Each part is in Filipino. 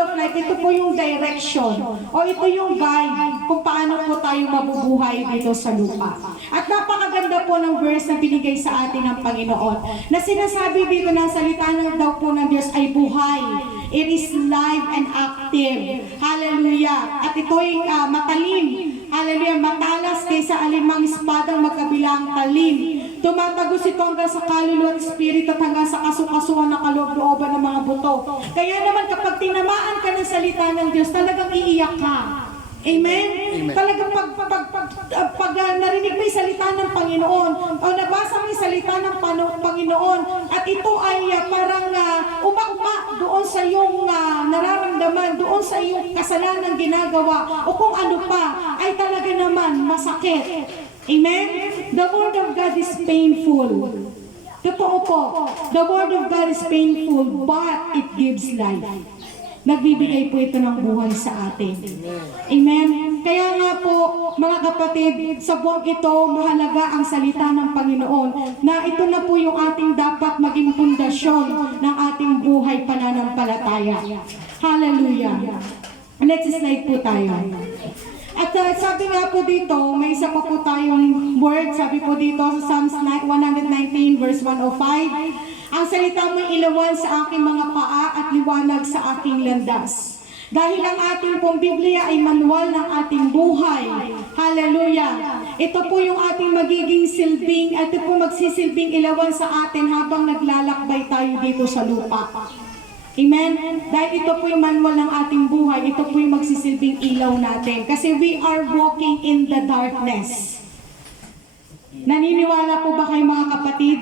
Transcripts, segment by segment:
of life, ito po yung direction o ito yung guide kung paano po tayo mabubuhay dito sa lupa. At napakaganda po ng verse na binigay sa atin ng Panginoon na sinasabi dito na salita ng daw po ng Diyos ay buhay. It is live and active. Hallelujah. At ito'y matalim. Hallelujah. Matalas kaysa alimang espadang magkabilang talim. Tumatagos ito hanggang sa kaluluwa at espiritu at hanggang sa kasukasuhan ng kaloob-looban ng mga buto. Kaya naman kapag tinamaan ka ng salita ng Diyos, talagang iiyak ka. Amen? Amen. Talagang pag narinig mo yung salita ng Panginoon o nabasa mo yung salita ng Panginoon at ito ay parang uma-uma doon sa iyong nararamdaman, doon sa iyong kasalanan ginagawa o kung ano pa, ay talaga naman masakit. Amen? The Word of God is painful. Totoo po, the Word of God is painful, but it gives life. Nagbibigay po ito ng buhay sa atin. Amen? Kaya nga po, mga kapatid, sa buwag ito, mahalaga ang salita ng Panginoon na ito na po yung ating dapat maging pundasyon ng ating buhay pananampalataya. Hallelujah! Next slide po tayo. At sabi nga po dito, may isa pa po tayong word, sabi po dito sa Psalms 119 verse 105, ang salita mo'y ilawan sa aking mga paa at liwanag sa aking landas. Dahil ang ating pong Biblia ay manual ng ating buhay. Hallelujah! Ito po yung ating magiging silbing, at ito po magsisilbing ilawan sa atin habang naglalakbay tayo dito sa lupa. Amen? Dahil ito po yung manual ng ating buhay, ito po yung magsisilbing ilaw natin. Kasi we are walking in the darkness. Naniniwala po ba kayo mga kapatid?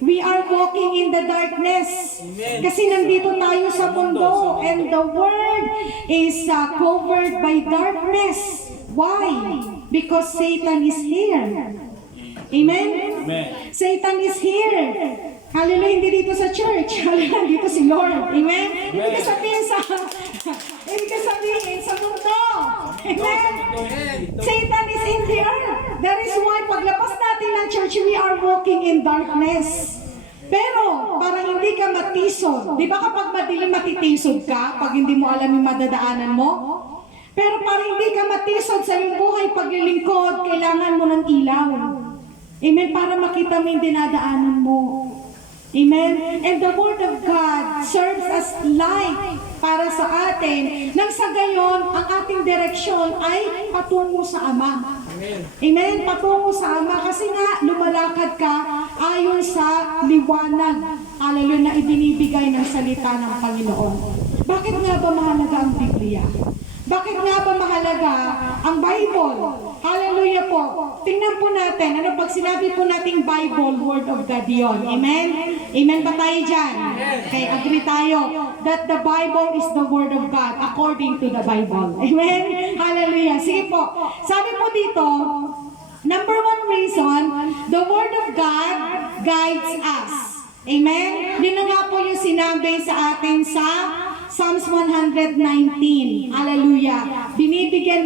We are walking in the darkness. Amen. Kasi nandito tayo sa mundo and the world is covered by darkness. Why? Because Satan is here. Amen? Amen. Satan is here. Hallelujah, hindi dito sa church. Hallelujah, dito si Lord. Amen? Ibig sabihin sa mundo. Amen? Satan is in the earth. That is why paglabas natin ng church, we are walking in darkness. Pero, para hindi ka matisod, di ba kapag madilim matitisod ka, pag hindi mo alam yung madadaanan mo? Pero para hindi ka matisod sa iyong buhay paglilingkod, kailangan mo ng ilaw. Amen? Para makita mo yung dinadaanan mo. Amen? And the Word of God serves as light para sa atin. Nang sa gayon, ang ating direksyon ay patungo sa Ama. Amen? Amen? Patungo sa Ama. Kasi nga, lumalakad ka ayon sa liwanag. Hallelujah, na ibinibigay ng salita ng Panginoon. Bakit nga ba mahalaga ang Biblia? Bakit nga ba mahalaga ang Bible? Hallelujah po. Tingnan po natin, ano pag sinabi po nating Bible, Word of God yun. Amen? Amen ba tayo dyan? Okay, agree tayo that the Bible is the Word of God according to the Bible. Amen? Hallelujah. Sige po. Sabi po dito, number one reason, the Word of God guides us. Amen? Yun na nga po yung sinabi sa atin sa Psalms 119. Hallelujah. Binibigyan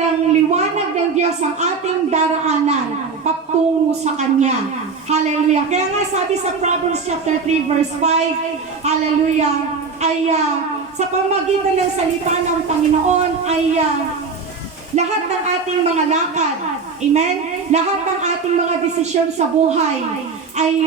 ng liwanag ng Diyos ang ating daraanan patungo sa Kanya. Hallelujah. Kaya nga sabi sa Proverbs chapter 3 verse 5, hallelujah, ay sa pamagitan ng salita ng Panginoon ay lahat ng ating mga lakad, amen? Lahat ng ating mga desisyon sa buhay ay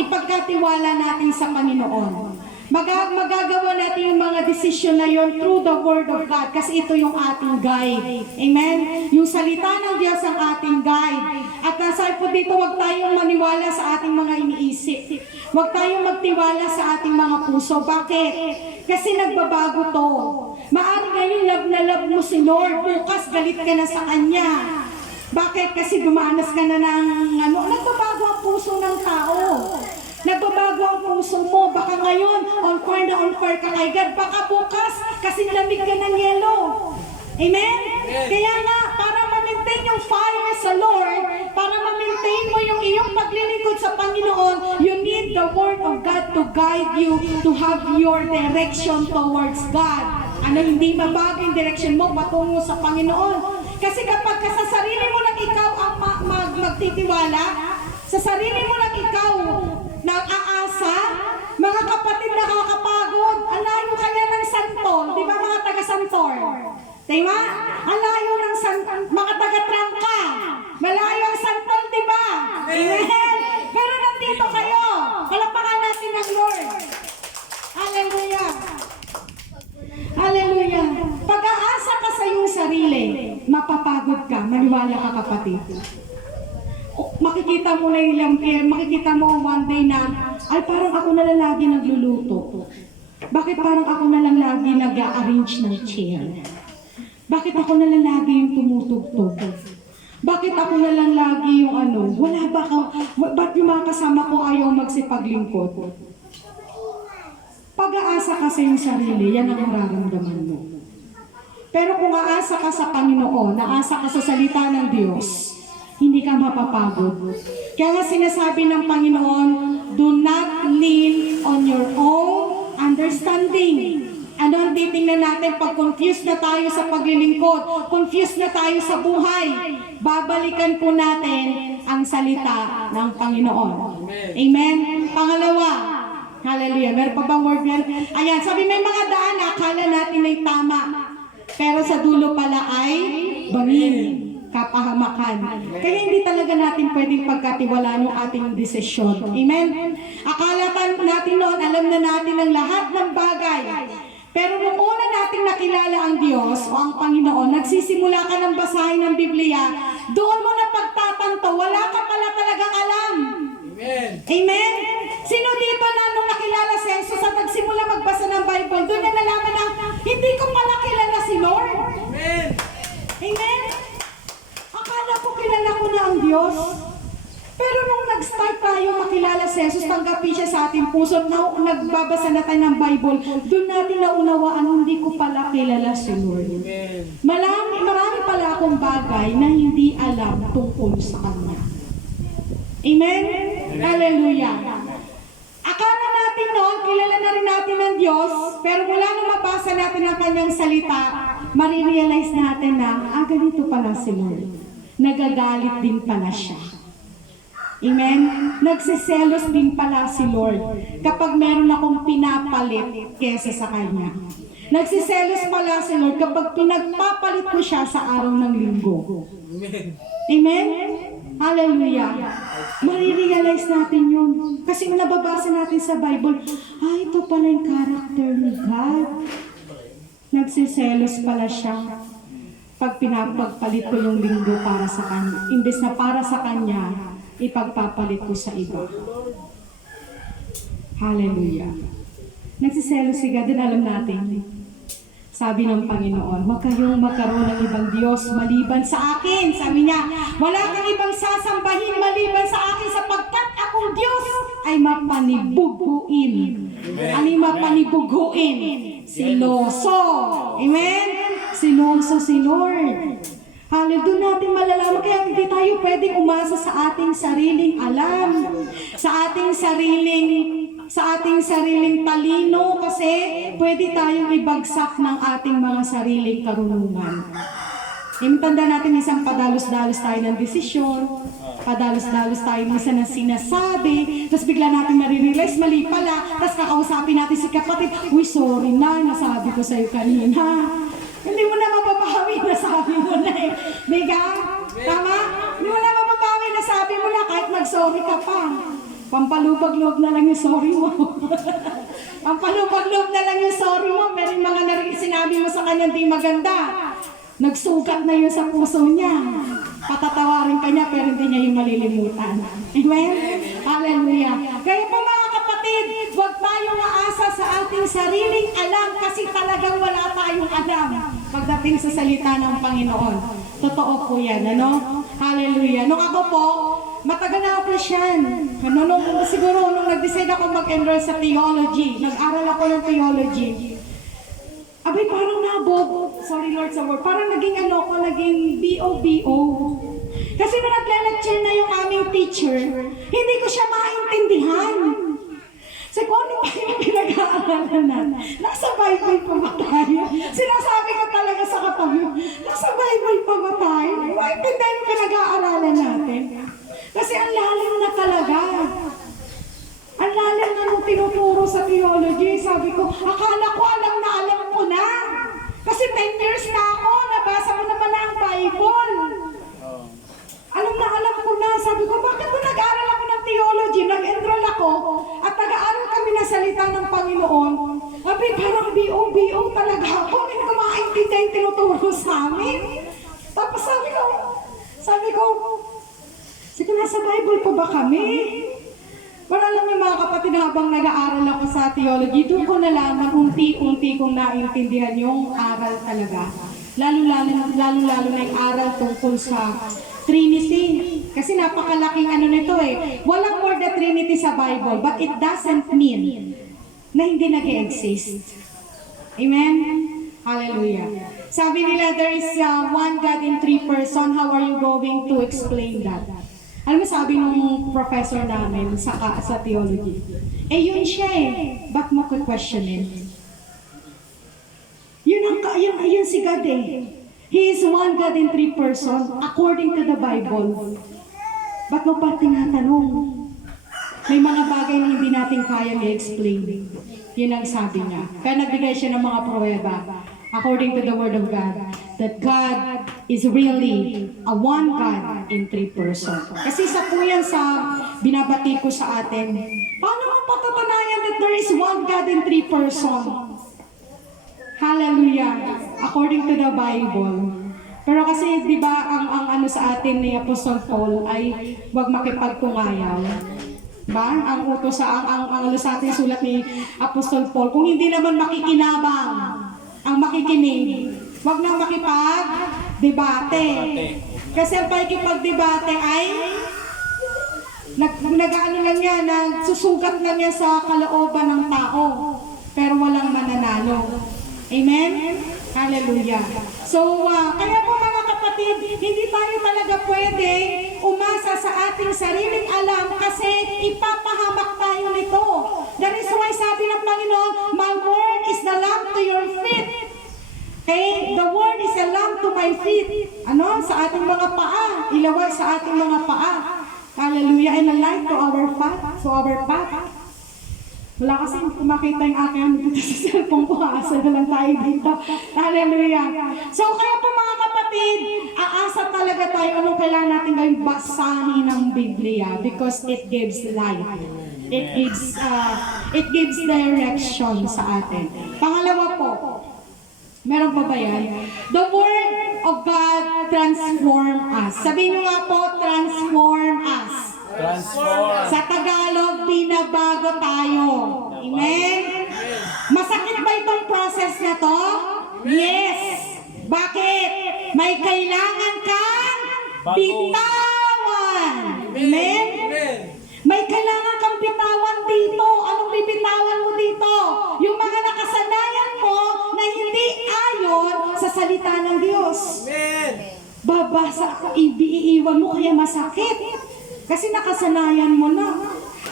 ipagkatiwala natin sa Panginoon. Magagawa natin yung mga desisyon na yon through the Word of God kasi ito yung ating guide. Amen? Yung salita ng Diyos ang ating guide. At sabi po dito, huwag tayong maniwala sa ating mga iniisip. Huwag tayong magtiwala sa ating mga puso. Bakit? Kasi nagbabago to. Maaari ngayon love na love mo si Lord. Bukas galit ka na sa Kanya. Bakit? Kasi dumanas ka na ng nagbabago ang puso ng tao. Nagbabago ang puso mo. Baka ngayon, on fire na on fire ka kay God. Baka bukas, kasi lamig ka ng yelo. Amen? Kaya nga, para ma-maintain yung fire sa Lord, para ma-maintain mo yung iyong paglilingkod sa Panginoon, you need the Word of God to guide you to have your direction towards God. Ano, hindi mabago yung direction mo patungo sa Panginoon. Kasi kapag sa sarili mo lang ikaw ang magtitiwala, sa sarili mo lang ikaw nag-aasa, mga kapatid, nakakapagod. Alayo kanya ng Diba? Ang layo ng mga taga-Trangka. Malayo ang santol, diba? Amen? Pero nandito kayo. Palapakan natin ang Lord. Hallelujah. Hallelujah. Pag-aasa ka sa iyong sarili, mapapagod ka. Maniwala ka, kapatid. Makikita mo na makikita mo one day na, ay parang ako na lang lagi nagluluto. Bakit parang ako na lang lagi nag-arrange ng chair? Bakit ako na lang lagi yung tumutugtog? Bakit ako na lang lagi yung wala ba ka, ba't yung mga kasama ko ayaw magsipaglingkod? Pag-aasa ka sa iyong sarili, yan ang mararamdaman mo. Pero kung aasa ka sa Panginoon, naasa ka sa salita ng Diyos, hindi ka mapapagod. Kaya nga sinasabi ng Panginoon, do not lean on your own understanding. Ano ang titingnan natin pag confused na tayo sa paglilingkod, confused na tayo sa buhay, babalikan po natin ang salita ng Panginoon. Amen? Pangalawa, hallelujah. Meron pa bang word yan? Ayan, sabi may mga daan na akala natin ay tama. Pero sa dulo pala ay bangin, kapahamakan. Kaya hindi talaga natin pwedeng pagkatiwalaan yung ating desisyon. Amen? Akala natin noon, alam na natin ang lahat ng bagay. Pero nung una natin nakilala ang Diyos o ang Panginoon, nagsisimula ka ng basahin ng Biblia, doon mo na pagtatanto, wala ka pala talagang alam. Amen. Amen? Sino dito na nung nakilala si Jesus at nagsimula magbasa ng Bible, doon na nalaman na hindi ko pala kilala si Lord. Amen. Amen? Akala ko kilala ko na ang Diyos. Pero nung nag-start tayo makilala si Jesus, tanggapin siya sa ating puso, nagbabasa na tayo ng Bible, doon natin naunawaan, hindi ko pala kilala si Lord. Amen. Marami pala akong bagay na hindi alam tungkol sa Kanya. Amen? Hallelujah. Akala natin noon, kilala na rin natin ng Diyos, pero mula nung mabasa natin ang Kanyang salita, marirealize natin na, ganito pala si Lord. Nagagalit din pala siya. Amen? Nagsiselos din pala si Lord kapag meron akong pinapalit kesa sa Kanya. Nagsiselos pala si Lord kapag pinagpapalit ko siya sa araw ng linggo. Amen. Amen? Hallelujah. Marirealize natin yun. Kasi nababasa natin sa Bible, ito pala yung character ni God. Nagsiselos pala siya pag pinapagpalit ko yung linggo para sa Kanya. Imbes na para sa Kanya, ipagpapalit ko sa iba. Hallelujah. Nagsiselos si God, din alam natin. Sabi ng Panginoon, huwag kayong magkaroon ng ibang Diyos maliban sa akin. Sabi niya, wala kang ibang sasambahin maliban sa akin sapagkat akong Diyos ay mapanibuguin. Ano yung mapanibuguin? Siloso. Amen? Siloso si Lord. Hallelujah, doon natin malalaman, kaya hindi tayo pwedeng umasa sa ating sariling alam, sa ating sariling talino, kasi pwede tayong ibagsak ng ating mga sariling karunungan. Tanda natin, isang padalos-dalos tayo ng desisyon, padalos-dalos tayo minsan ng sinasabi, tapos bigla natin marirealize, mali pala, tapos kakausapin natin si kapatid, uy, sorry na, nasabi ko sa'yo kanina. Hindi mo na mapapahawi na sabi mo na eh. Diga? Tama? Hindi mo na mapapahawi na sabi mo na kahit mag-sorry ka pa. Pampalubag-loob na lang yung sorry mo. Pampalubag-loob na lang yung sorry mo. Pero yung mga sinabi mo sa kanya di maganda. Nagsugat na yun sa puso niya. Patatawarin ka niya pero hindi niya yung malilimutan. Amen? Hallelujah. Kaya po mga kapatid, huwag tayong aasa sa ating sariling alam kasi talagang wala tayong alam pagdating sa salita ng Panginoon. Totoo po yan, ano? Hallelujah. Nung ako po, matagal na ako Christian. Siguro nung nag-decide ako mag-enroll sa theology, nag-aral ako ng theology. Abay, parang nabog. Sorry Lord sa word. Parang naging naging B.O.B.O. Kasi nung nagla-lecture na yung aming teacher, hindi ko siya maintindihan. So kung ano pa yung pinag-aaralan natin, nasa Bible pa ba tayo? Sinasabi ko talaga sa katabi, nasa Bible pa ba tayo? Maintindihan yung pinag-aaralan natin. Kasi ang lalim na talaga. Ang lalim na nung tinuturo sa theology. Sabi ko, akala ko alam ko na. Kasi 10 years na ako, Sabi, parang BO talaga ako. Hindi ko makaintindi yung tinuturo sa amin. Tapos sabi ko, sige, nasa Bible pa ba kami? Pero alam niyo mga kapatid, habang nag-aaral ako sa theology, doon ko nalaman, unti-unti kong naintindihan yung aral talaga. Lalo-lalo na yung aral tungkol sa Trinity. Kasi napakalaking ano nito eh. Walang word na Trinity sa Bible, but it doesn't mean na hindi nag-exist. Amen? Hallelujah. Sabi nila, there is one God in three person. How are you going to explain that? Alam mo, sabi nung professor namin sa theology, yun siya eh. Ba't mo questionin? Yun si God eh. He is one God in three person according to the Bible. Ba't mo pa tinatanong? May mga bagay na hindi natin kayang i-explain. Yun ang sabi niya. Kaya nagbigay siya ng mga pruweba according to the Word of God, that God is really a one God in three person. Kasi isa po yan sa binabati ko sa atin. Paano mo patatunayan that there is one God in three person? Hallelujah. According to the Bible. Pero kasi, di ba, ang ano sa atin ni Apostle Paul ay huwag makipagtungayaw. Ba? Ang utos ang ano sa atin sulat ni Apostle Paul, kung hindi naman makikinabang, ang makikinig, huwag nang makipag-debate. Kasi ang pakikipag-debate ay nag-ano lang yan, nagsusugat lang yan sa kalooban ng tao, pero walang mananalo. Amen? Hallelujah. So, kaya po mga kapatid, hindi tayo talaga pwede umasa sa ating sariling alam kasi ipapahamak tayo nito. That is why sabi ng Panginoon, my word is the lamp to your feet. Okay? The word is a lamp to my feet. Ano? Sa ating mga paa. Ilaway sa ating mga paa. Hallelujah. And a light to our path. To our path. Wala kasi kung makita yung aking dito sa cellphone ko, aasa na lang tayo dito. Hallelujah. So kaya po mga kapatid, aasa talaga tayo anong kailangan natin gawin, basahin ng Biblia because it gives life. It gives direction sa atin. Pangalawa po, meron pa ba yan? The Word of God transform us. Sabihin nyo nga po, transform us. Transform. Sa Tagalog, binabago tayo. Amen? Masakit ba itong process na to? Yes. Bakit? May kailangan kang bitawan. Amen? May kailangan kang bitawan dito. Anong bibitawan mo dito? Yung mga nakasanayan mo na hindi ayon sa salita ng Diyos. Babasa ako, iiwan mo kaya masakit. Kasi nakasanayan mo na.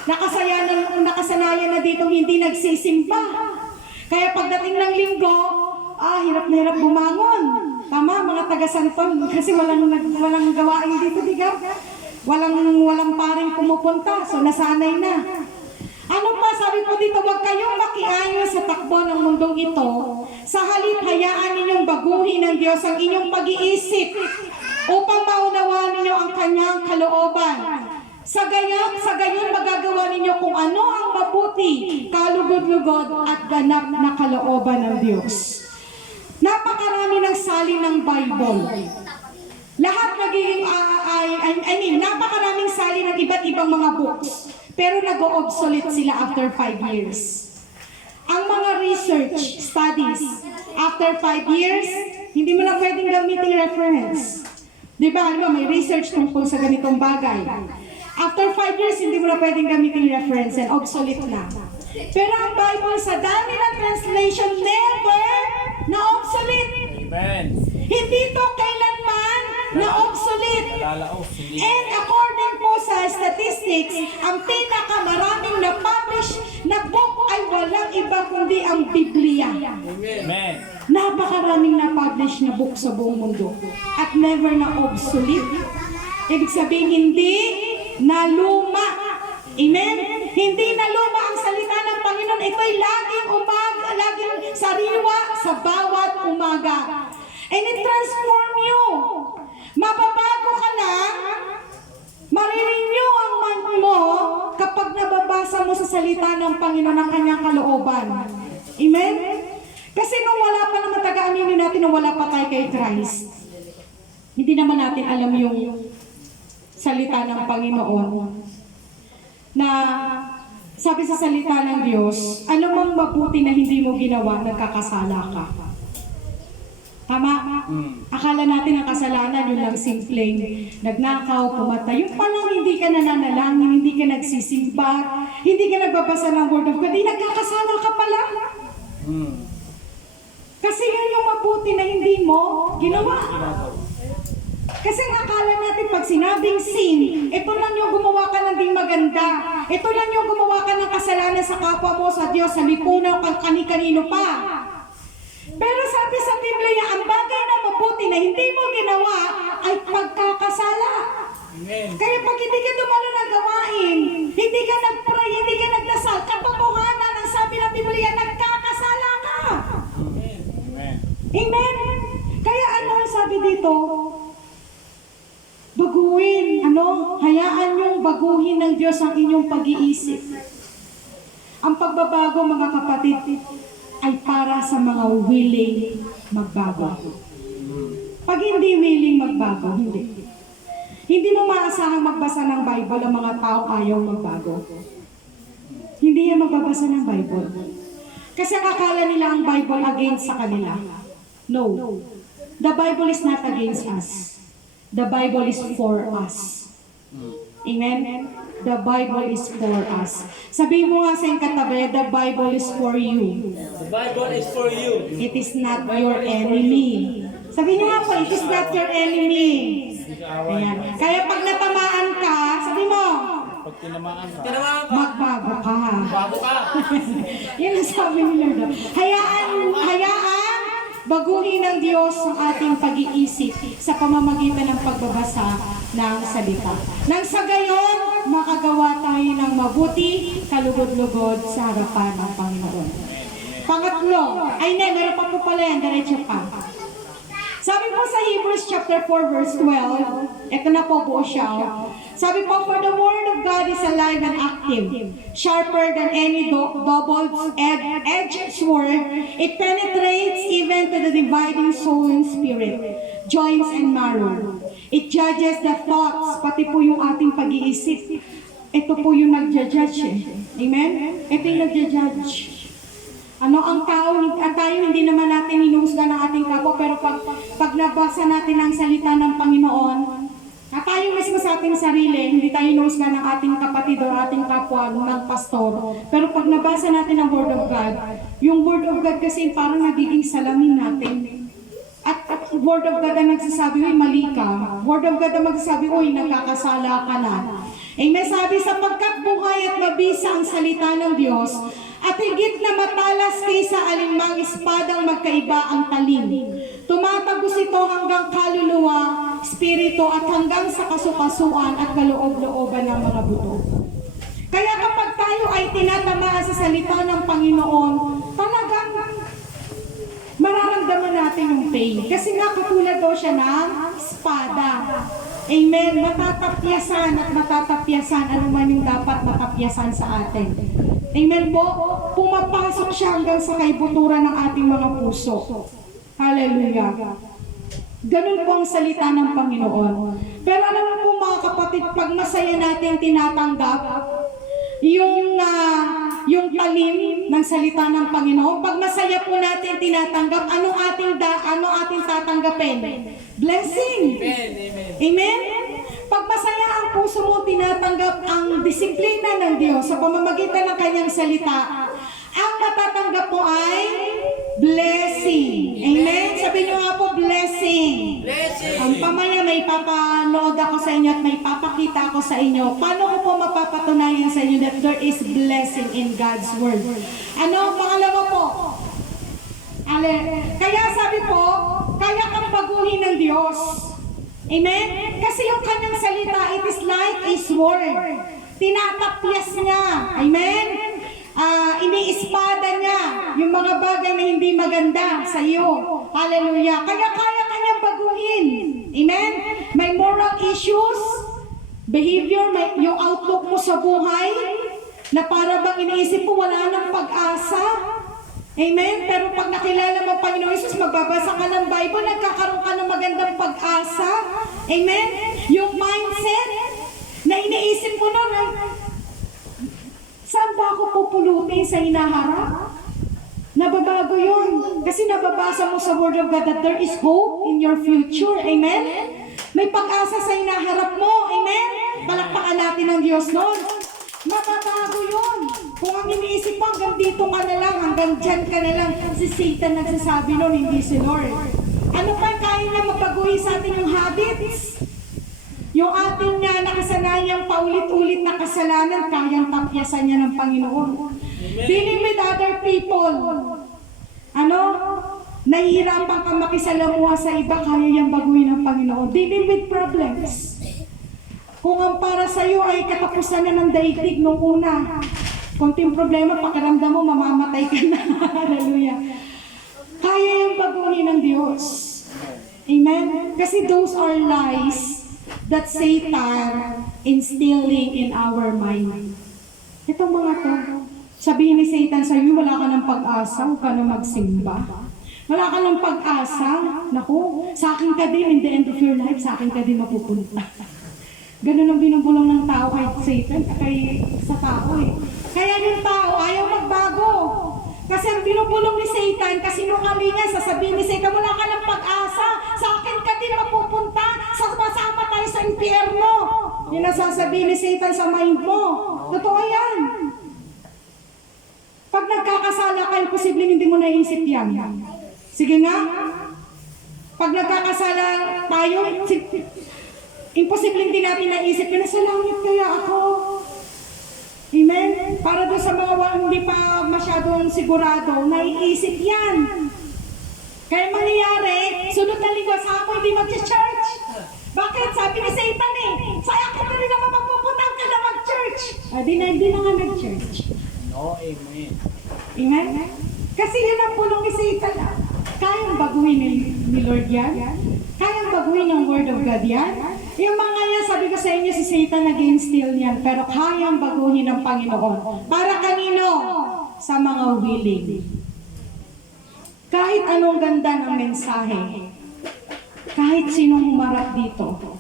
Nakasanayan na dito hindi nagsisimba. Kaya pagdating ng linggo, hirap na hirap bumangon. Tama, mga taga-Santon. Kasi walang gawain dito, di ba? Walang paring pumupunta. So, nasanay na. Ano pa, sabi po dito, huwag kayong makiayon sa takbo ng mundong ito. Sa halip, hayaan ninyong baguhin ng Diyos ang inyong pag-iisip upang maunawaan ninyo ang kanyang kalooban. Sa gayon magagawa ninyo kung ano ang mabuti, kalugod-lugod at ganap na kalooban ng Diyos. Napakarami ng salin ng Bible. Lahat nagiging, napakaraming salin ng iba't ibang mga books. Pero nag-o-obsolete sila after 5 years. Ang mga research studies, after 5 years, hindi mo na pwedeng gamitin reference. Diba, may research tungkol sa ganitong bagay. After 5 years, hindi mo na pwedeng gamitin reference and obsolete na. Pero ang Bible sa dami ng translation, never na obsolete. Amen. Hindi to kailanman na obsolete. And according po sa statistics, ang pinakamaraming na-publish na book ay walang iba kundi ang Biblia. Amen. Napakaraming na-publish na book sa buong mundo at never na obsolete. Ibig sabihin, hindi na luma. Amen? Hindi na luma ang salita ng Panginoon. Ito'y laging sariwa sa bawat umaga. And it transform you. Mababago ka lang, marirenew ang mind mo kapag nababasa mo sa salita ng Panginoon ang kanyang kalooban. Amen? nung wala pa tayo kay Christ, hindi naman natin alam yung salita ng Panginoon na sabi sa salita ng Diyos, anumang mabuti na hindi mo ginawa, nagkakasala ka. Tama? Akala natin ang kasalanan, yun lang simpleng nagnakaw, pumatay. Yung palang hindi ka nananalangin, hindi ka nagsisimba, hindi ka nagbabasa ng Word of God, nagkakasala ka pala. Kasi yun yung mabuti na hindi mo ginawa. Kasi akala natin pag sinabing sin, ito lang yung gumawa ka ng di maganda. Ito lang yung gumawa ka ng kasalanan sa kapwa mo, sa Diyos, sa lipunan, kang kani-kanino pa. Pero sabi sa Biblia, ang bagay na mabuti na hindi mo ginawa ay pagkakasala. Amen. Kaya pag hindi ka dumalo ng gawain, hindi ka nag-pray, hindi ka nagdasal, katotohanan ang sabi ng Biblia, nagkakasala ka. Amen. Amen? Kaya ano ang sabi dito? Baguhin, hayaan yung baguhin ng Diyos ang inyong pag-iisip. Ang pagbabago, mga kapatid, ay para sa mga willing magbago. Pag hindi willing magbago, hindi. Hindi mo maasahang magbasa ng Bible ang mga tao ayaw magbago. Hindi yan magbabasa ng Bible. Kasi akala nila ang Bible against sa kanila. No. The Bible is not against us. The Bible is for us. Amen? The Bible is for us. Sabihin mo nga sa iyong katabi, the Bible is for you. The Bible is for you. It is not your enemy. Sabihin niyo nga po, it is not your enemy. Ayan. Kaya pag natamaan ka, sabi mo, Pag tinamaan ka. magbago ka. Bago ka. Yan ang sabi ni Lord. Hayaan, baguhin ng Diyos ang ating pag-iisip sa pamamagitan ng pagbabasa ng salita. Nang sa gayon, makagawa tayo ng mabuti, kalugod-lugod sa harapan ng Panginoon. Pangatlo, meron pa po pala yan, diretso pa. Sabi po sa Hebrews chapter 4 verse 12, ito na po buo siya. Sabi po, for the word of God is alive and active, sharper than any double-edged sword. It penetrates even to the dividing soul and spirit, joints and marrow. It judges the thoughts, pati po yung ating pag-iisip. Ito po yung nagja-judge eh. Amen? Ito yung nagja-judge. Ang tayo hindi naman natin hinuhusga ng ating kapwa, pero pag nabasa natin ang salita ng Panginoon, tayo mismo sa ating sarili, hindi tayo hinuhusga ng ating kapatid o ating kapwa ng pastor. Pero pag nabasa natin ang Word of God, yung Word of God kasi parang nagiging salamin natin. At Word of God ang nagsasabi, uy, mali ka. Word of God ang magsasabi, uy, nagkakasala ka na. May sabi, sapagkat buhay at mabisa ang salita ng Diyos, at higit na matalas kaysa alinmang espadang magkaiba ang talim. Tumatagos ito hanggang kaluluwa, espiritu, at hanggang sa kasukasuan at kaloob-looban ng mga buto. Kaya kapag tayo ay tinatamaan sa salita ng Panginoon, talagang mararamdaman natin yung pain. Kasi nga katulad daw siya ng espada. Amen. Matatapyasan at matatapyasan ano man yung dapat matapyasan sa atin. Amen po. Pumapasok siya hanggang sa kaibuturan ng ating mga puso. Hallelujah. Ganun po ang salita ng Panginoon. Pero alam mo po mga kapatid, pag masaya natin tinatanggap yung talim ng salita ng Panginoon, pag masaya po natin tinatanggap, ano ating tatanggapin? Blessing. Amen. Amen? Pag masaya ang puso mo, tinatanggap ang disiplina ng Diyos sa pamamagitan ng kanyang salita, ang matatanggap mo ay blessing. Amen? Sabi nyo nga po, blessing. Blessing. Ang pamaya may papanood ako sa inyo at may papakita ako sa inyo. Paano ko po mapapatunayan sa inyo that there is blessing in God's Word? Pangalawa po? Kaya sabi po, kaya kang baguhin ng Diyos. Amen? Kasi yung kanyang salita, it is like His Word. Tinatapyas niya. Amen? Iniispada niya yung mga bagay na hindi maganda sa iyo. Hallelujah. Kaya kaya kanyang baguhin. Amen? May moral issues, behavior, yung outlook mo sa buhay, na para bang iniisip mo wala nang pag-asa. Amen? Pero pag nakilala mo ang Panginoon Jesus, magbabasa ka ng Bible, nagkakaroon ka ng magandang pag-asa. Amen? Yung mindset na iniisip mo nun, saan ba ako pupulutin sa hinaharap? Nababago yun. Kasi nababasa mo sa Word of God that there is hope in your future. Amen? May pag-asa sa hinaharap mo. Amen? Palakpakan natin ang Diyos nun. Mababago yun. Kung ang iniisip mo, hanggang dito ka na lang, hanggang dyan ka na lang, si Satan nagsasabi nun, hindi si Lord. Ano pa kaya niya mabaguhin sa atin yung habits? Yung ating nakasanayang paulit-ulit na kasalanan, kayang tapyasan niya ng Panginoon. Dealing with other people, nahihirapan kang makisalamuha sa iba, kaya niyang baguhin ng Panginoon. Dealing with problems. Kung ang para sa iyo ay katapusan na ng daigdig nung una, konting problema, pakiramdam mo, mamamatay ka na. Hallelujah. Kaya yung baguhin ng Diyos. Amen? Kasi those are lies that Satan instilling in our mind. Itong mga to, sabihin ni Satan sa iyo, wala ka ng pag-asa, huwag ka na magsimba. Wala ka ng pag-asa, naku, sa akin ka din, in the end of your life, sa akin ka din mapupunta. Ganun ang binubulong ng tao kay Satan, sa tao eh. Kaya yung tao ayaw magbago. Kasi ang binubulong ni Satan, kasi kasinungalingan, sasabihin ni Satan, wala ka ng pag-asa, sa akin ka din mapupunta, sasama tayo sa impyerno. Yun ang sasabihin ni Satan sa mind mo. Totoo yan. Pag nagkakasala ka, imposibleng hindi mo naisip yan. Sige nga. Pag nagkakasala tayo, imposibleng din natin naisip, nasa langit kaya ako. Amen? Para doon sa mga hindi pa masyadong sigurado, naiisip yan. Kaya mangyayari, sunod na linggo sa ako, hindi mag-church. Bakit? Sabi ni Satan eh, sa akin na rin naman magpupunang ka na mag-church. Di na nga nag-church. No, amen. Amen? Kasi yun ang pulong ni Satan. Kayang baguhin ni Lord yan? Kayang baguhin ng Word of God yan? Yung mga yan, sabi ko sa inyo, si Satan nag-instill yan, pero kayang baguhin ng Panginoon. Para kanino? Sa mga willing. Kahit anong ganda ng mensahe, kahit sinong humarap dito,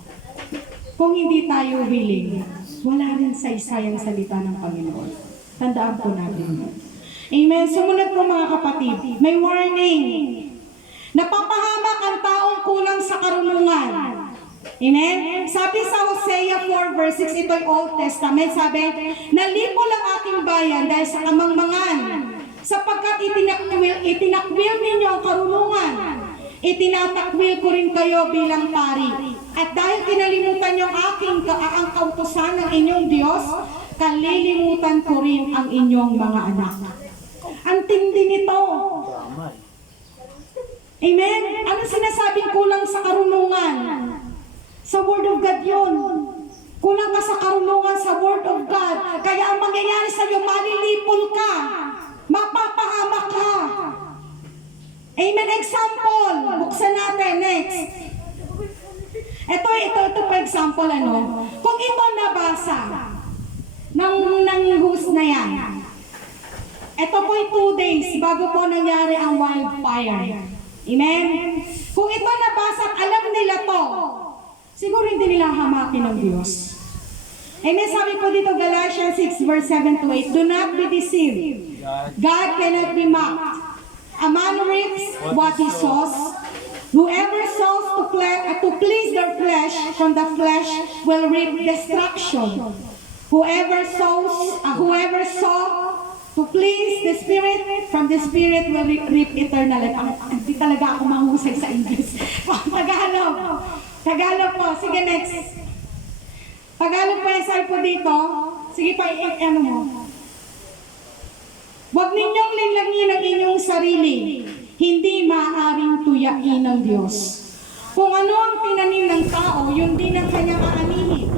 kung hindi tayo willing, wala rin saysay ang salita ng Panginoon. Tandaan po natin. Amen. Sumunod po mga kapatid, may warning. Napapahamak ang taong kulang sa karunungan. Amen? Sabi sa Hosea 4 verse 6, ito'y Old Testament, sabi, nalipo lang aking bayan dahil sa kamangmangan, sapagkat itinakwil ninyo ang karunungan, itinatakwil ko rin kayo bilang pari. At dahil kinalimutan niyo ang kautusan ng inyong Diyos, kalilimutan ko rin ang inyong mga anak. Ang tindi nito. Amen? Ano sinasabing kulang sa karunungan? Sa Word of God yun. Kulang ka sa karunungan sa Word of God. Kaya ang mangyayari sa iyo, malilipol ka. Mapapahamak ka. Amen? Example. Buksan natin. Next. Ito po example, Kung ito nabasa ng host na yan, ito po'y 2 days bago po nangyari ang wildfire. Amen? Kung ito nabasa at alam nila to, siguro hindi nila hamakin ng Diyos. Amen? Sabi po dito, Galatians 6 verse 7 to 8, do not be deceived. God cannot be mocked. A man reaps what he sows. Whoever sows to please their flesh, from the flesh will reap destruction. Whoever sows to please the Spirit, from the Spirit will reap eternal life. Hindi talaga ako mahusay sa English. Tagalog po. Sige, next. Tagalog po yung side po dito. Sige pa, mo. Huwag ninyong linlangin ang inyong sarili. Hindi maaaring tuyain ng Diyos. Kung ano ang tinanim ng tao, yun din ang kanyang aanihin.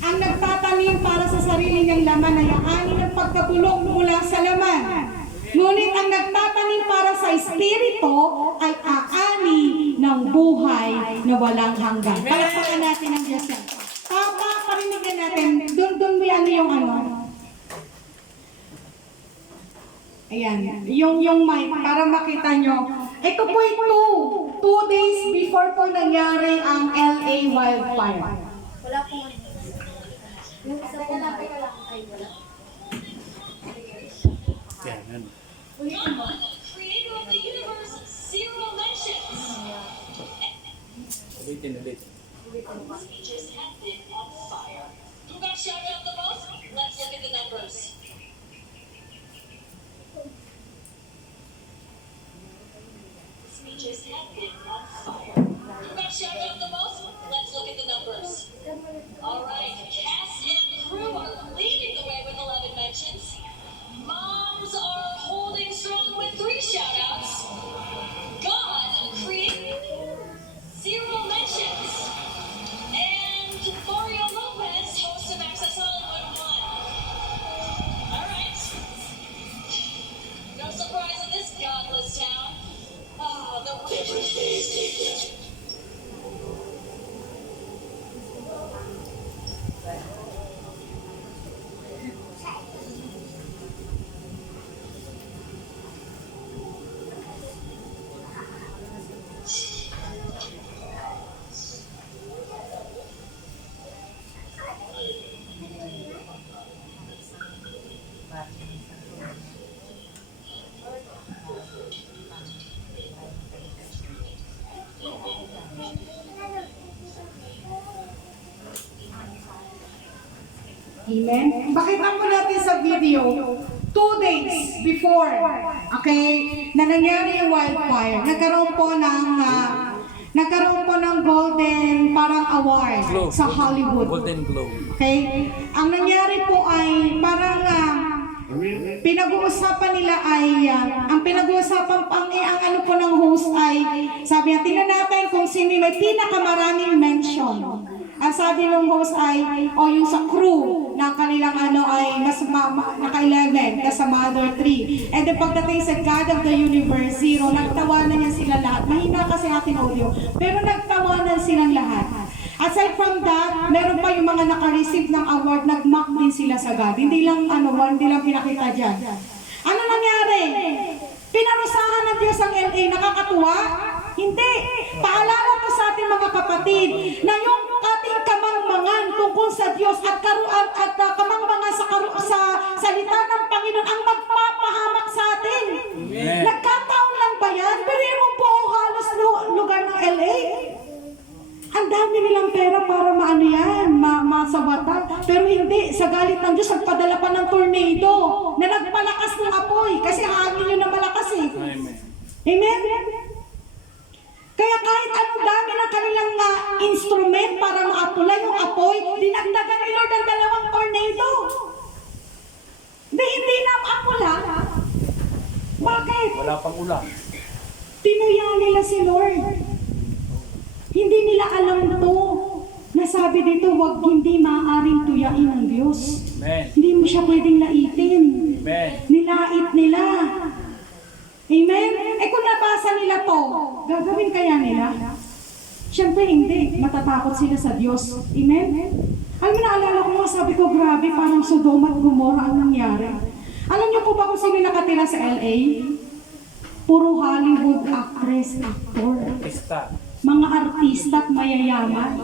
Ang nagtatanim para sa sarili niyang laman ay aanin ng pagkabulok mula sa laman. Ngunit ang nagtatanim para sa espiritu ay aani ng buhay na walang hanggan. Palakpakan natin ang Diyos yan. Parinig natin, doon mo yan yung Ayan, yung mic para makita nyo. Ito po ay 2 days before po nangyari ang LA wildfire. Wala po. Yung isa po na ay wala. Yan, yan. Creator of the universe, zero mentions. Ulitin, ulit. Speeches have been on fire. Who got shouted out the most? Let's look at the numbers. Speeches have been on fire. Who got shouted out the most? Let's look at the numbers. All right, cast and crew are leading the way with 11 mentions. Moms are holding strong with 3 shout-outs. God created 0 mentions. And Mario Lopez, host of Access Hollywood, 1. All right. No surprise in this godless town. Ah, the Amen? Pakita po natin sa video, 2 days before, okay, na nangyari yung wildfire, nagkaroon po ng golden parang award Globe. sa Hollywood. Golden Globe. Okay? Ang nangyari po ay parang pinag-uusapan nila ay ang pinag-uusapan ang ano po ng host ay sabi niya, tingnan natin kung sino may pinakamaraming mention. Ang sabi ng host ay yung sa crew na kanilang ano ay mas naka-11 sa Mother 3. And then pagdating sa God of the Universe 0, nagtawanan niya sila lahat. Mahina kasi ating audio, pero nagtawanan silang lahat. Aside from that, meron pa yung mga naka-receive ng award, nag-mock din sila sa God. Hindi lang hindi lang pinakita dyan. Ano nangyari? Pinarusahan ng Diyos ang LA, nakakatuwa? Hindi. Paalala ko sa ating mga kapatid na yung ating kamangmangan tungkol sa Diyos at kamangmangan sa salita ng Panginoon ang magpapahamak sa atin. Amen. Nagkataon lang ba yan? Pero mo po halos lugar ng LA. Ang dami nilang pera para maano yan, masawatan. Pero hindi, sa galit ng Diyos, nagpadala pa ng tornado na nagpalakas ng apoy kasi hangin yun na malakas eh. Amen. Amen? Kaya kahit anong dami ng kanilang instrument para maapula yung apoy, dinagdagan ni Lord ang 2 tornado. Hindi na maapula. Bakit? Wala pang ulan. Tinuya nila si Lord. Hindi nila alam to. Nasabi dito, wag hindi maaaring tuyain ng Diyos. Amen. Hindi mo siya pwedeng laitin. Amen. Nilait nila. Amen? Kung nabasa nila to, gagawin kaya nila? Siyempre hindi. Matatakot sila sa Diyos. Amen? Alam mo, naalala ko nga, sabi ko, grabe, parang Sodoma at Gomorrah ang nangyari. Alam niyo po ba kung sino nakatira sa LA? Puro Hollywood actress, actor. Pista. Mga artista at mayayaman.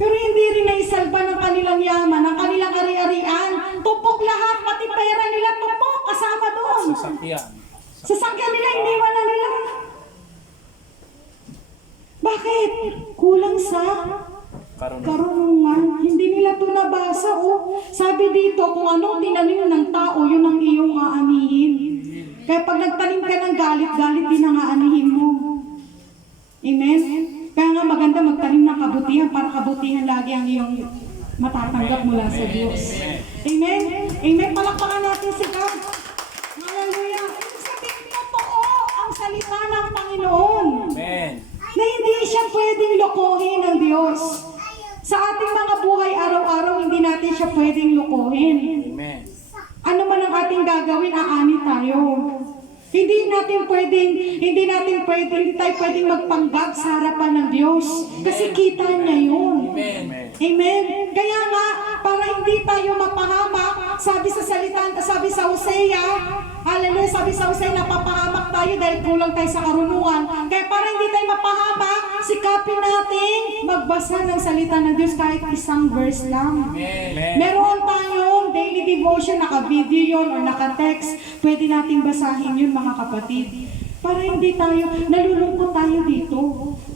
Pero hindi rin naisalba ng kanilang yaman, ng kanilang ari-arian. Tupok lahat, pati pera nila tupok, kasama doon. Sasakyan. Sasakyan nila, hindi wala nila. Bakit? Kulang sa karunungan. Hindi nila ito nabasa. Sabi dito, kung anong tinanim ng tao, yun ang iyong aanihin. Kaya pag nagtanim ka ng galit, galit din ang aanihin mo. Amen? Kaya nga maganda magtanim ng kabutihan para kabutihan lagi ang iyong matatanggap mula sa Diyos. Amen? Amen? Palakpakan natin si God. Hallelujah. Ibig sabihin, totoo ang salita ng Panginoon. Amen. Na hindi siya pwedeng lokohin ng Diyos. Sa ating mga buhay araw-araw, hindi natin siya pwedeng lokohin. Amen. Ano man ang ating gagawin, aani tayo. Hindi tayo pwedeng magpanggap sa harapan ng Diyos. Kasi kita niya yun. Amen. Amen. Kaya nga, para hindi tayo mapahamak, sabi sa Hosea, hallelujah, sabi sa Hosea, napapahamak tayo dahil kulang tayo sa karunungan. Kaya para hindi tayo mapahamak, sikapin natin magbasa ng salita ng Diyos kahit isang verse lang. Amen. Meron tayong daily devotion, naka-video yun or naka-text. Pwede natin basahin yun, mga kapatid. Para hindi tayo, nalulungkot tayo dito.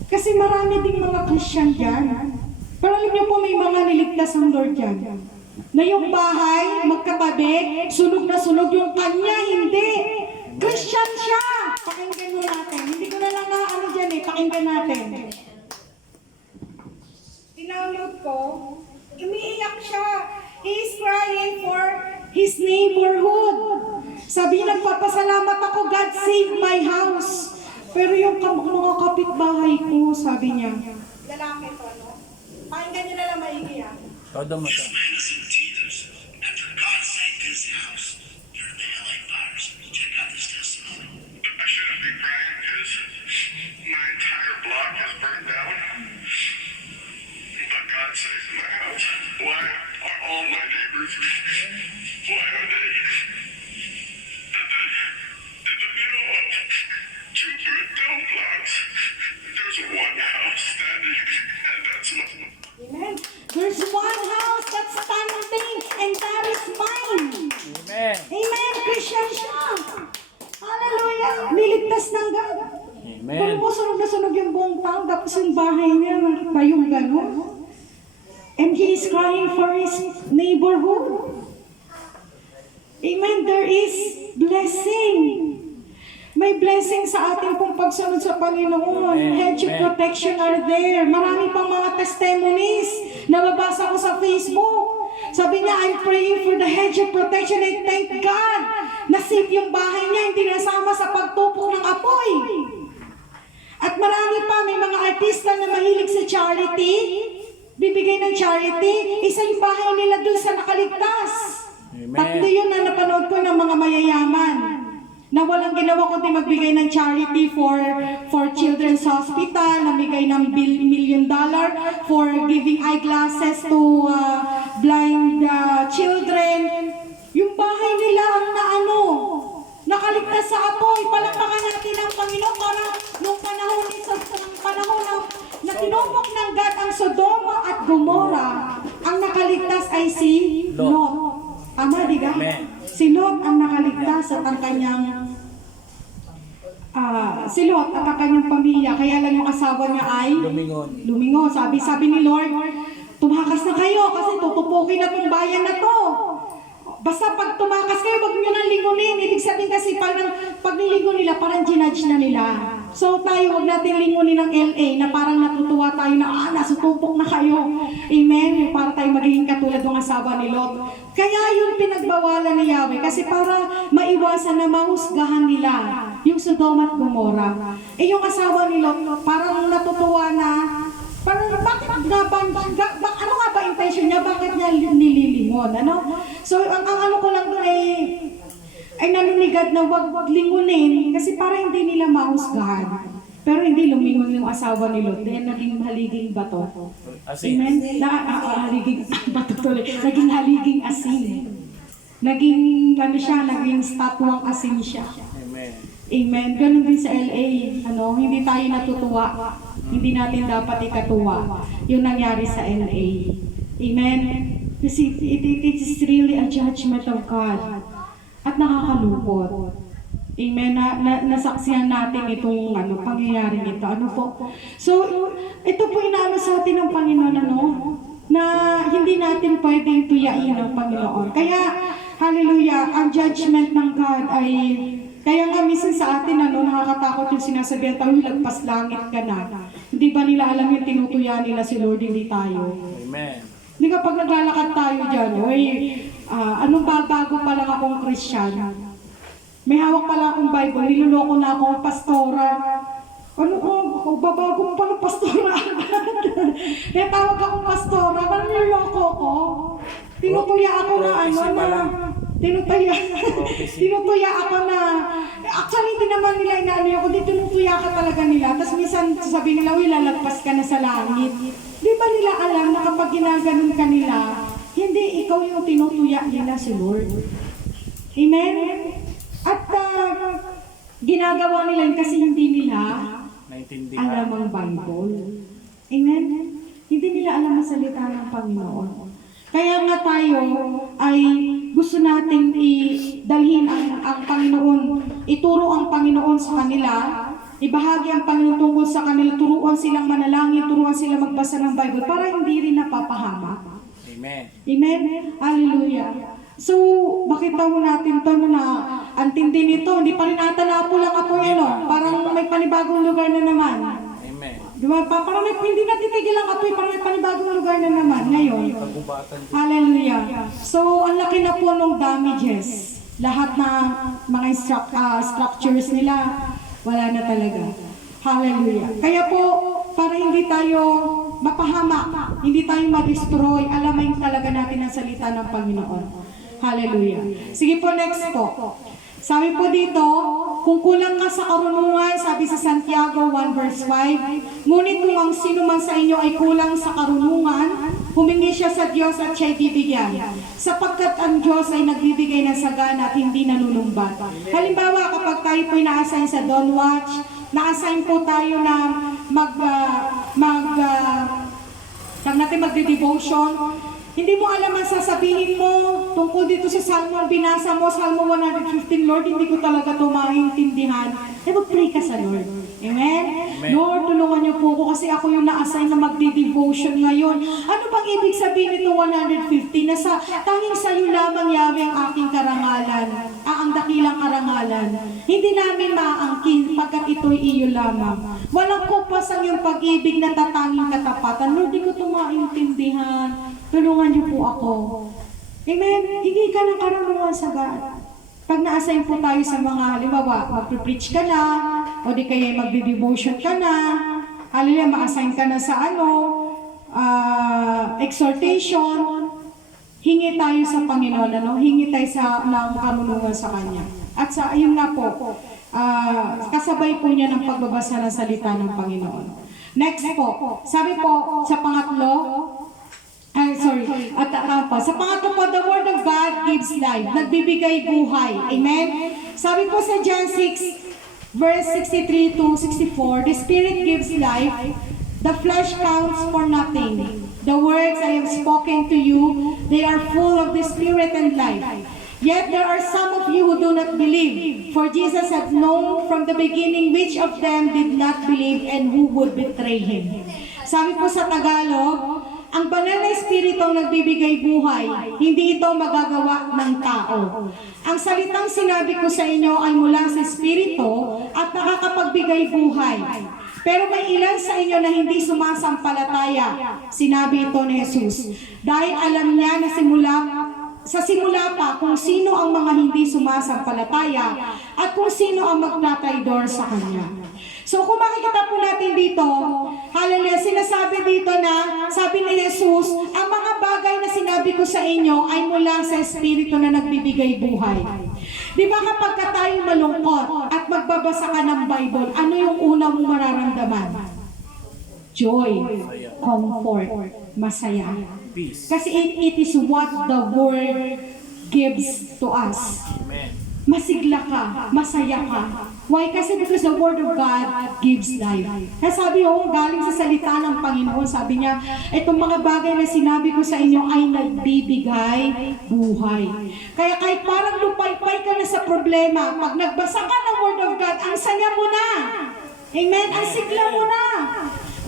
Kasi marami ding mga Christian dyan. Pero alam niyo po, may mga niligtas ang Lord dyan. Na yung bahay, magkatabi, sunog na sunog yung kanya, hindi. Christian siya! Pakinggan mo natin. Hindi ko na lang ano dyan pakinggan natin. Tinawag ko, umiiyak siya. He's crying for his neighborhood. Sabi niya, nagpapasalamat ako, God saved my house. Pero yung mga kapitbahay ko, sabi niya, lalaki to, no? Pakinggan niyo na lang maigi, ha? Todo mo to. Man is in tears. After God saved his house during the LA fires. Check out this testimony. I shouldn't be crying because my entire block is burned down. But God saved my house. Why are all my neighbors? Why are they? And then in the middle of two burned down blocks, there's one house standing, and that's my. Amen. There's one house that's standing, and that is mine. Amen. Amen. Christian siya. Hallelujah. Niligtas ng God. Amen. Kung mo, sunog na sunog yung buong town, tapos yung bahay niya, nakita yung gano'n. And he is crying for his neighborhood. Amen. There is blessing. May blessing sa ating pong pagsunod sa Panginoon. Amen. Hedge of protection are there. Marami pang mga testimonies na mabasa ko sa Facebook. Sabi niya, I'm praying for the hedge of protection. I thank God na safe yung bahay niya, hindi nasama sa pagtupok ng apoy. At marami pa, may mga artista na mahilig sa charity, bibigay ng charity, isa yung bahay nila dun sa nakaligtas. Amen. Tatlo yun na napanood ko ng mga mayayaman na walang ginawa kundi magbigay ng charity for children's hospital, namigay ng $1 million for giving eyeglasses to blind children. Yung bahay nila ang nakaligtas sa apoy. Palakpakan natin ang Panginoon para nung panahon na tinupok ng God ang Sodoma at Gomora, ang nakaligtas ay si Lot. Tama, di ba? Amen. Si Lot ang nakaligtas at ang kanyang pamilya. Kaya lang yung asawa niya ay lumingon. Sabi ni Lord, tumakas na kayo kasi tutupukin na tong bayan na to. Basta pag tumakas kayo, wag nyo nang lingunin. Ibig sabihin kasi pag nilingon nila, parang ginudge na nila. So tayo, wag natin lingunin ng LA na parang natutuwa tayo na, nasutupok na kayo. Amen? Yung para tayo magiging katulad ng asawa ni Lot. Kaya yun pinagbawalan ni Yahweh kasi para maiwasan na mahusgahan nila yung Sodoma at Gomora. Yung asawa ni Lot, parang natutuwa na, parang bakit nga ba, ano nga ba intention niya? Bakit niya nililingon? Ano? So, ang ano ko lang doon ay nanunigad na wag lingunin kasi para hindi nila mahusgahan. Pero hindi lumingon yung asawa ni Lot. Dahil naging haliging bato. Asin. Amen? Haliging bato tuloy. Naging haliging asin. Naging statwang asin siya. Amen. Amen. Ganun din sa LA. Hindi tayo natutuwa. Hindi natin dapat ikatuwa. Yung nangyari sa LA. Amen. Kasi it is really a judgment of God. At nakakalungkot. Amen. Nasaksihan natin itong pangyayari nito. So, ito po inaano sa atin ng Panginoon, na hindi natin pwedeng tuyain ng Panginoon. Kaya, hallelujah, ang judgment ng God ay, kaya nga minsan sa atin, nakakatakot yung sinasabihan tayo, lagpas langit ka na. Hindi ba nila alam yung tinutuya nila si Lord, hindi tayo? Amen. Hindi kapag naglalakad tayo dyan, bago pa lang akong Christian. May hawak pala akong Bible, niloloko na akong pastora. Babago pa ng pastora. May tawag akong pastora, parang niloloko ko. Tinutuya ako na tinutuya ako na Actually, hindi naman nila inaano yun, kundi tinutuya ka talaga nila. Tapos minsan sabi nila, uy, lalagpas ka na sa langit. Di ba nila alam na kapag ginaganon ka nila, hindi ikaw yung tinutuya nila si Lord. Amen? At ginagawa nila yun kasi hindi nila Naintindihan. alam ang Bible. Amen? Hindi nila alam ang salita ng Panginoon. Kaya nga tayo ay gusto nating idalhin ang Panginoon, ituro ang Panginoon sa kanila, ibahagi ang Panginoon tungkol sa kanila, turuan silang manalangin, turuan silang magbasa ng Bible para hindi rin napapahamak. Amen. Amen? Hallelujah. So, makita mo natin to na ang tindi nito, hindi pa rin ata lang ako yan, parang may panibagong lugar na naman. Amen. Diba? Parang hindi natitigil ang apoy, parang may panibagong lugar na naman ngayon. Pagubatan. Hallelujah. So, ang laki na po ng damages. Lahat na mga structures nila, wala na talaga. Hallelujah. Kaya po, para hindi tayo mapahamak, hindi tayo ma-destroy, alamin talaga natin ang salita ng Panginoon. Hallelujah. Sige po, next po. Sabi po dito, kung kulang ka sa karunungan, sabi sa Santiago 1 verse 5, ngunit kung ang sino man sa inyo ay kulang sa karunungan, humingi siya sa Diyos at siya'y bibigyan. Sapagkat ang Diyos ay nagbibigay ng sagana at hindi nalulumbat. Halimbawa, kapag tayo po'y na-assign sa Dawn Watch, na-assign po tayo na magde-devotion, hindi mo alam ang sasabihin mo tungkol dito sa Salmo ang binasa mo, Salmo 115, Lord, hindi ko talaga ito maintindihan. Mag-pray ka sa Lord. Amen? Amen. Lord, tulungan niyo po ako kasi ako yung na-assign na magde-devotion ngayon. Ano bang ibig sabihin nito 150? Na tanging sa iyo lamang, Yahweh, ang aking karangalan, ang dakilang karangalan. Hindi namin maaangkin pagkat ito'y iyo lamang. Walang kupas ang iyong pag-ibig na tatanging katapatan. Lord, di ko ito maintindihan. Tulungan niyo po ako. Amen? Hingi ka ng karunungan sa God. Pag na-assign po tayo sa mga, halimbawa, mag-preach ka na, o di kaya magde-devotion ka na, hallelujah, ma-assign ka na sa exhortation, hingi tayo sa Panginoon, hingi tayo ng karunungan sa Kanya. At ayun nga po, kasabay po niya ng pagbabasa ng salita ng Panginoon. Next po, sabi po sa pangatlo, sa pangatlo po, the Word of God gives life. Nagbibigay buhay. Amen? Sabi po sa John 6, verse 63 to 64, the Spirit gives life. The flesh counts for nothing. The words I have spoken to you, they are full of the Spirit and life. Yet there are some of you who do not believe. For Jesus had known from the beginning which of them did not believe and who would betray Him. Sabi po sa Tagalog, ang banal na Espiritu ang nagbibigay buhay, hindi ito magagawa ng tao. Ang salitang sinabi ko sa inyo ay mula sa Espiritu at nakakapagbigay buhay. Pero may ilan sa inyo na hindi sumasampalataya, sinabi ito ni Jesus. Dahil alam niya na sa simula pa kung sino ang mga hindi sumasampalataya at kung sino ang magtatraidor sa Kanya. So kung makikita po natin dito, hallelujah, sinasabi dito na, sabi ni Jesus, ang mga bagay na sinabi ko sa inyo ay mula sa Espiritu na nagbibigay buhay. Di ba kapag ka tayo malungkot at magbabasa ka ng Bible, ano yung una mong mararamdaman? Joy, comfort, masaya. Peace. Kasi it is what the Word gives to us. Amen. Masigla ka, masaya ka. Why? Kasi because the Word of God gives life. Kaya sabi galing sa salita ng Panginoon, sabi niya, itong mga bagay na sinabi ko sa inyo ay nagbibigay buhay. Kaya kahit parang lupay-pay ka na sa problema, pag nagbasa ka ng Word of God, ang saya mo na. Amen? Ang sigla mo na.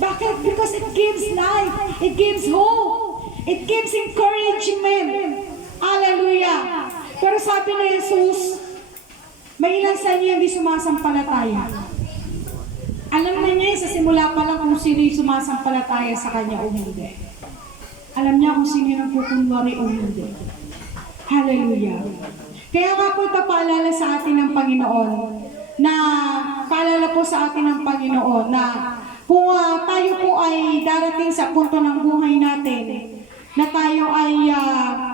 Bakit? Because it gives life. It gives hope. It gives encouragement. Hallelujah. Pero sabi ni Jesus, may ilan sa inyo hindi sumasampalataya. Alam na niya sa simula pa lang kung sino yung sumasampalataya sa Kanya o hindi. Alam niya kung sino yung nagkukunwari o hindi. Hallelujah. Kaya nga po ito paalala sa atin ng Panginoon, paalala po sa atin ng Panginoon na kung tayo po ay darating sa punto ng buhay natin, na tayo ay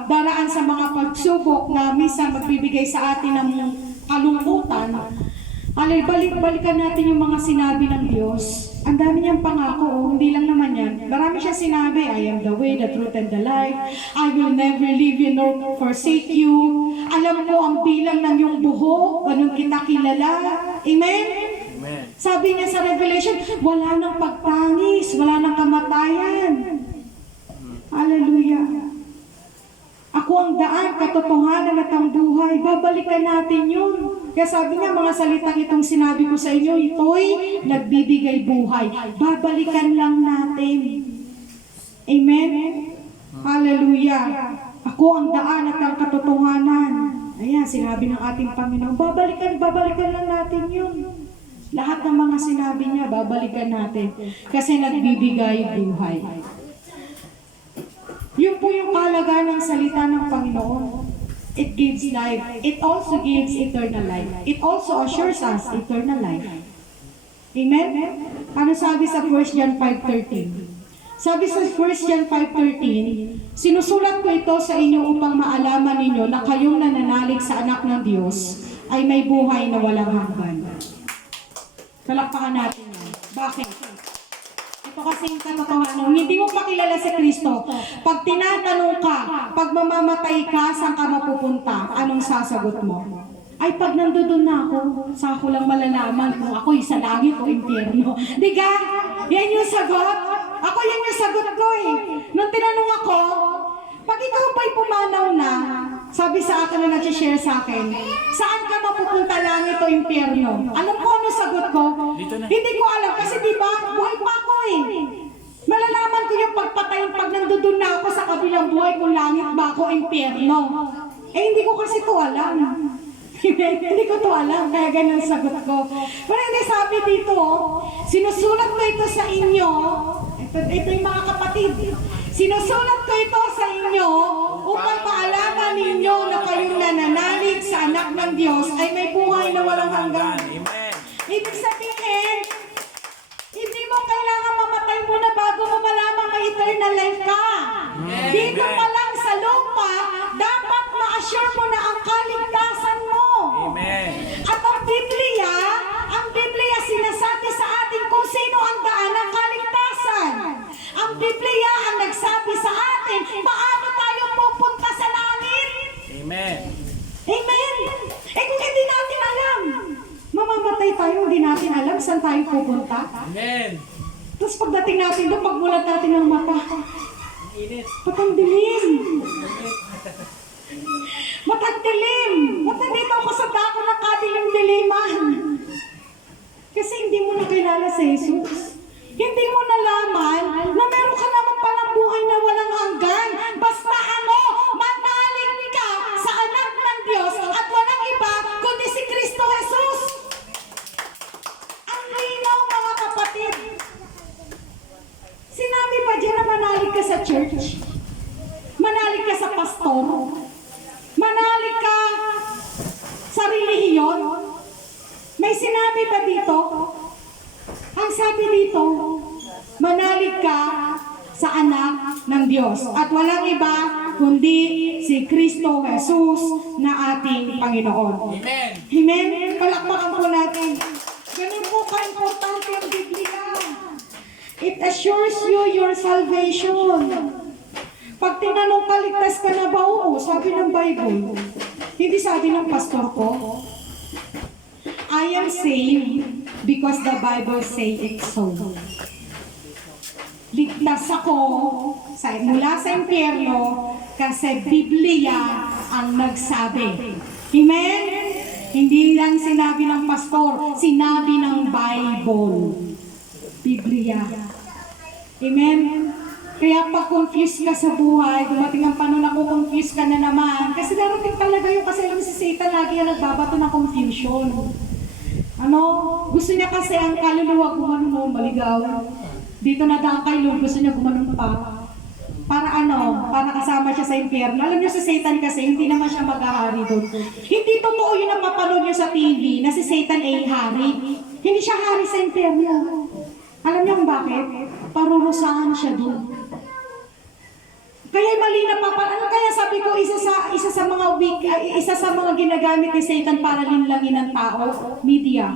daraan sa mga pagsubok na minsan magbibigay sa atin ng kalungkutan, Balik-balikan natin yung mga sinabi ng Diyos. Ang dami niyang pangako, hindi lang naman yan. Marami siya sinabi, I am the way, the truth, and the life. I will never leave you nor forsake you. Alam ko ang bilang ng iyong buhok, ganun kita kilala. Amen? Amen. Sabi niya sa Revelation, wala nang pagtangis, wala nang kamatayan. Hallelujah. Ako ang daan, katotohanan at ang buhay. Babalikan natin yun. Kaya sabi nga, mga salitang itong sinabi ko sa inyo, ito'y nagbibigay buhay. Babalikan lang natin. Amen? Hallelujah. Ako ang daan at ang katotohanan. Ayan, sinabi ng ating Panginoon, babalikan lang natin yun. Lahat ng mga sinabi niya, babalikan natin. Kasi nagbibigay buhay. Yun po yung kalagayan ng salita ng Panginoon. It gives life. It also gives eternal life. It also assures us eternal life. Amen? Ano sabi sa 1 John 5:13? Sabi sa 1 John 5:13, sinusulat ko ito sa inyo upang maalaman ninyo na kayong nananalig sa anak ng Diyos ay may buhay na walang hanggan. Palakpakan natin yan. Bakit? Ito kasi yung katotohanan. Hindi mo pakilala si Kristo. Pag tinatanong ka, pag mamamatay ka, saan ka mapupunta? Anong sasagot mo? Ay, pag nandoon na ako, saan ko lang malalaman kung ako'y sa langit o impyerno. Diga? Yan yung sagot. Ako yan yung sagot ko eh. Nung tinanong ako, pag ikaw pa'y pumanaw na, sabi sa akin na nag-share sa akin, saan ka mapupunta langit o impyerno? Alam ko ano sagot ko? Hindi ko alam kasi di ba, buhay pa ako eh. Malalaman ko yung pagpatayin pag nandun na ako sa kabilang buhay kung langit ba ako o impyerno. Eh hindi ko kasi to alam. Hindi ko to alam, kaya ganyan sagot ko. Pero hindi sabi dito, sinusulat ko ito sa inyo, ito yung mga kapatid, sinusulat ko ito sa inyo upang paalaman ninyo na kayong nananalig sa anak ng Diyos ay may buhay na walang hanggan. Amen. Ibig sabihin, hindi mo kailangan mamatay muna bago mo malaman may eternal life ka. Dito pa lang sa lupa, dapat ma-assure mo na ang kaligtasan mo. Amen. At ang Biblia sinasabi sa atin kung sino ang daan ng kaligtasan. Ang Biblia ang nagsabi sa atin paano tayo pupunta sa langit. Amen. Amen? Eh kung hindi natin alam, mamamatay tayo, hindi natin alam saan tayo pupunta. Amen. Tapos pagdating natin doon, pagmulat natin ng mata, patang dilim. Matang dilim. Ba't nandito ako sa dako ng kadilim-diliman? Kasi hindi mo nakilala si Jesus. Hindi mo nalaman na meron ka naman palang buhay na walang hanggan. Basta manalig ka sa anak ng Diyos at walang iba kundi si Kristo Jesus. Ang linaw mga kapatid. Sinabi pa dyan na manalig ka sa church? Manalig ka sa pastor? Manalig ka sa relihiyon? May sinabi pa dito? Ang sabi dito, manalig ka sa anak ng Diyos. At walang iba kundi si Kristo Jesus na ating Panginoon. Amen. Amen? Palakpakan po natin. Ganun po ka-importante ang Biblia. It assures you your salvation. Pag tinanong ka, ligtas ka na ba? Oo, sabi ng Bible. Hindi sabi ng pastor ko. I am saved because the Bible say it so. Ligtas ako mula sa impyerno kasi Biblia ang nagsabi. Amen? Hindi lang sinabi ng pastor, sinabi ng Bible. Biblia. Amen? Kaya pag confused ka sa buhay, dumating ang panahon na confused ka na naman. Kasi darating talaga yung kasi alam si Satan lagi ang nagbabato ng confusion. Gusto niya kasi ang kaluluwa gumanon, maligaw. Dito na daan kay Lord, gusto niya gumanon pa. Para kasama siya sa impyerno. Alam niyo si Satan kasi, hindi naman siya mag-ahari doon. Hindi totoo yun ang mapanood niyo sa TV, na si Satan ay hari. Hindi siya hari sa impyerno. Alam niyo kung bakit? Parurusahan siya doon. Kaya mali na ano kaya sabi ko isa sa mga ginagamit ni Satan para linlangin ng tao, media.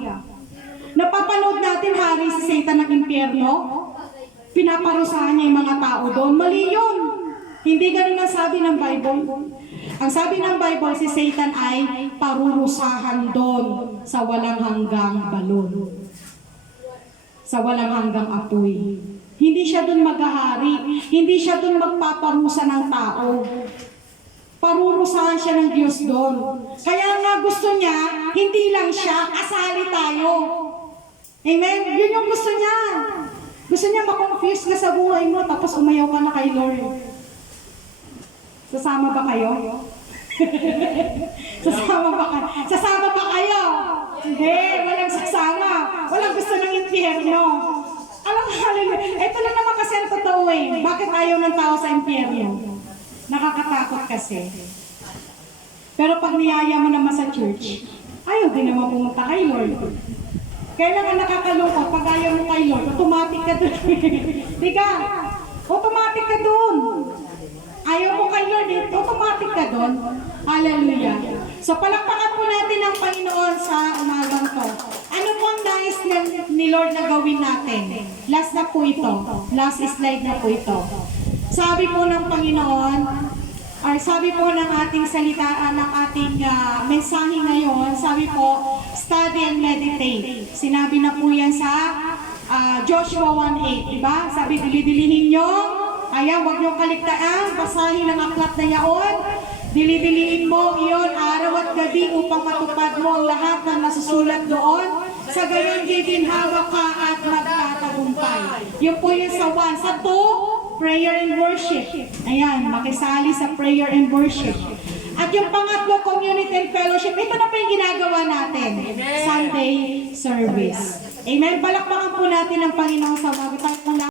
Napapanood natin hari si Satan ng impyerno. Pinaparusahan niya yung mga tao doon. Mali yun. Hindi ganun ang sabi ng Bible. Ang sabi ng Bible, si Satan ay parurusahan doon sa walang hanggang balon. Sa walang hanggang apoy. Hindi siya doon maghahari. Hindi siya doon magpaparusa ng tao. Parurusahan siya ng Diyos doon. Kaya nga gusto niya, hindi lang siya, kasali tayo. Amen? Yun yung gusto niya. Gusto niya makonfuse ka sa buhay mo, tapos umayaw ka na kay Lord. Sasama ba kayo? Sasama ba kayo? Hindi, walang sasama. Walang gusto ng impyerno. Alam mo, ito lang naman kasi ang totoo eh. Bakit ayaw ng tao sa impyerno? Nakakatakot kasi. Pero pag niyaya mo naman sa church, ayaw din naman pumunta kay Lord. Kailangan nakakalungkot pag ayaw mo kay Lord, automatic ka doon. Diga, automatic ka doon. Ayaw mo kay Lord, automatic ka doon. Hallelujah. So palakpakan po natin ang Panginoon sa umagang to. Ano po ang nais ni Lord na gawin natin? Last na po ito. Last slide na po ito. Sabi po ng Panginoon, or sabi po ng ating salita, ng ating mensahe ngayon, sabi po, study and meditate. Sinabi na po yan sa Joshua 1:8, diba? Sabi, dilidilihin nyo, kaya huwag nyo kaligtaan, basahin ang aklat na yaon, dilidilihin mo iyon araw at gabi upang matupad mo ang lahat ng nasusulat doon. Sa gayon, giginhawa ka at magtatagumpay. Yun po yun sa 1. Sa 2, prayer and worship. Ayan, makisali sa prayer and worship. At yung pangatlo, community and fellowship. Ito na po yung ginagawa natin. Sunday service. Amen. Palakpakan po natin ang Panginoon sa mga